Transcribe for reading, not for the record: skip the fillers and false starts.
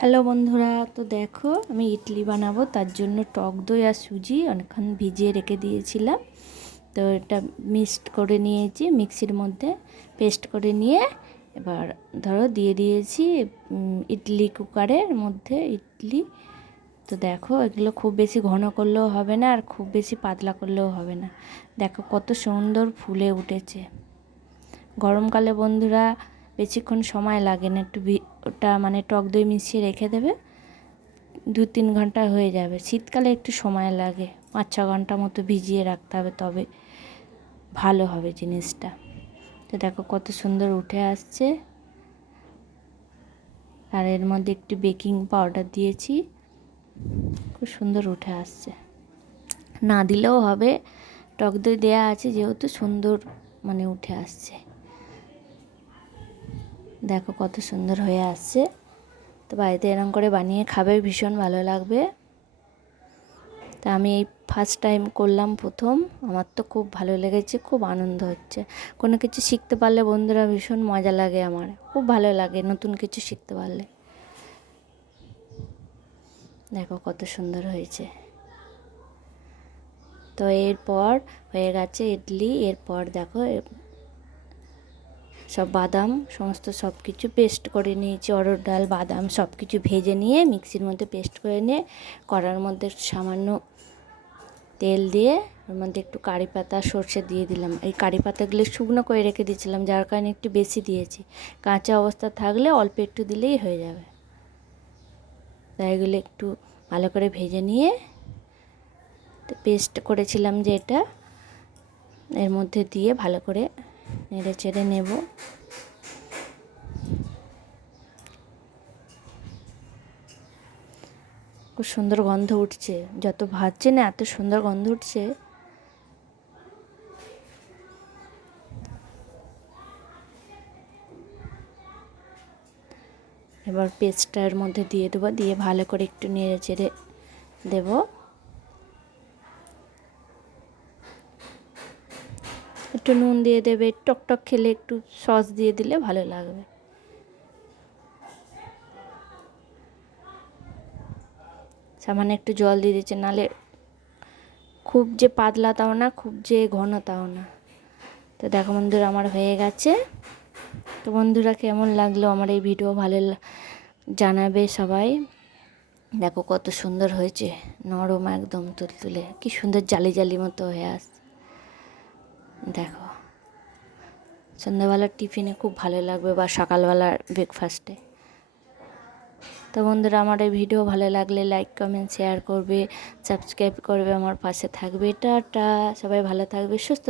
Hello বন্ধুরা, তো দেখো আমি ইডলি বানাবো, তার জন্য টক দই আর সুজি অনেকক্ষণ ভিজিয়ে রেখে দিয়েছিলাম। তো এটা মিক্সড করে নিয়েছি, মিক্সির মধ্যে পেস্ট করে নিয়ে এবার ধরো দিয়ে দিয়েছি ইডলি কুকারের মধ্যে ইডলি। তো দেখো এগুলো খুব বেশি ঘন করলেও হবে না আর খুব বেশি পাতলা করলেও হবে না। দেখো কত সুন্দর ফুলে উঠেছে। গরমকালে বন্ধুরা বেশিক্ষণ সময় লাগে না, একটু ওটা মানে টক দই মিশিয়ে রেখে দেবে, 2-3 ঘন্টা হয়ে যাবে। শীতকালে একটু সময় লাগে, 5-6 ঘন্টা মতো ভিজিয়ে রাখতে হবে, তবে ভালো হবে জিনিসটা। তো দেখো কত সুন্দর উঠে আসছে। আর এর মধ্যে একটু বেকিং পাউডার দিয়েছি, খুব সুন্দর উঠে আসছে। না দিলেও হবে, টক দই দেওয়া আছে যেহেতু সুন্দর মানে উঠে আসছে। দেখো কত সুন্দর হয়ে আসছে। তো বাড়িতে এরকম করে বানিয়ে খাবে, ভীষণ ভালো লাগবে। তা আমি এই ফার্স্ট টাইম করলাম, প্রথম। আমার তো খুব ভালো লেগেছে, খুব আনন্দ হচ্ছে। কোনো কিছু শিখতে পারলে বন্ধুরা ভীষণ মজা লাগে, আমার খুব ভালো লাগে নতুন কিছু শিখতে পারলে। দেখো কত সুন্দর হয়েছে। তো এরপর হয়ে গেছে ইডলি। এরপর দেখো সব বাদাম সমস্ত সব কিছু পেস্ট করে নিয়েছি, অড়হর ডাল বাদাম সব কিছু ভেজে নিয়ে মিক্সির মধ্যে পেস্ট করে নিয়ে কড়ার মধ্যে সামান্য তেল দিয়ে ওর মধ্যে একটু কারি পাতা সর্ষে দিয়ে দিলাম। এই কারি পাতাগুলো শুকনো করে রেখে দিয়েছিলাম, যার কারণে একটু বেশি দিয়েছি। কাঁচা অবস্থা থাকলে অল্প একটু দিলেই হয়ে যাবে। তাই এগুলো একটু ভালো করে ভেজে নিয়ে পেস্ট করেছিলাম যে এটা এর মধ্যে দিয়ে ভালো করে নেড়ে চেড়ে নেব। খুব সুন্দর গন্ধ উঠছে, যত ভাজছে না এত সুন্দর গন্ধ উঠছে। এবার পেস্টটার মধ্যে দিয়ে দেবো, দিয়ে ভালো করে একটু নেড়ে চেড়ে দেবো। একটু নুন দিয়ে দেবে, টকটক খেলে একটু সস দিয়ে দিলে ভালো লাগবে। সামান্য একটু জল দিয়ে দিচ্ছে, নাহলে খুব যে পাতলা তাও না, খুব যে ঘন তাও না। তো দেখো বন্ধুরা আমার হয়ে গেছে। তো বন্ধুরা কেমন লাগলো আমার এই ভিডিও, ভালো জানাবে সবাই। দেখো কত সুন্দর হয়েছে, নরম একদম তুলতুলে, কি সুন্দর জালি জালি মতো হয়ে আসছে। দেখো সন্ধ্যাবেলার টিফিনে খুব ভালো লাগবে বা সকালবেলার ব্রেকফাস্টে। তো বন্ধুরা আমার এই ভিডিও ভালো লাগলে লাইক কমেন্ট শেয়ার করবে, সাবস্ক্রাইব করবে, আমার পাশে থাকবে। টাটা, সবাই ভালো থাকবে, সুস্থ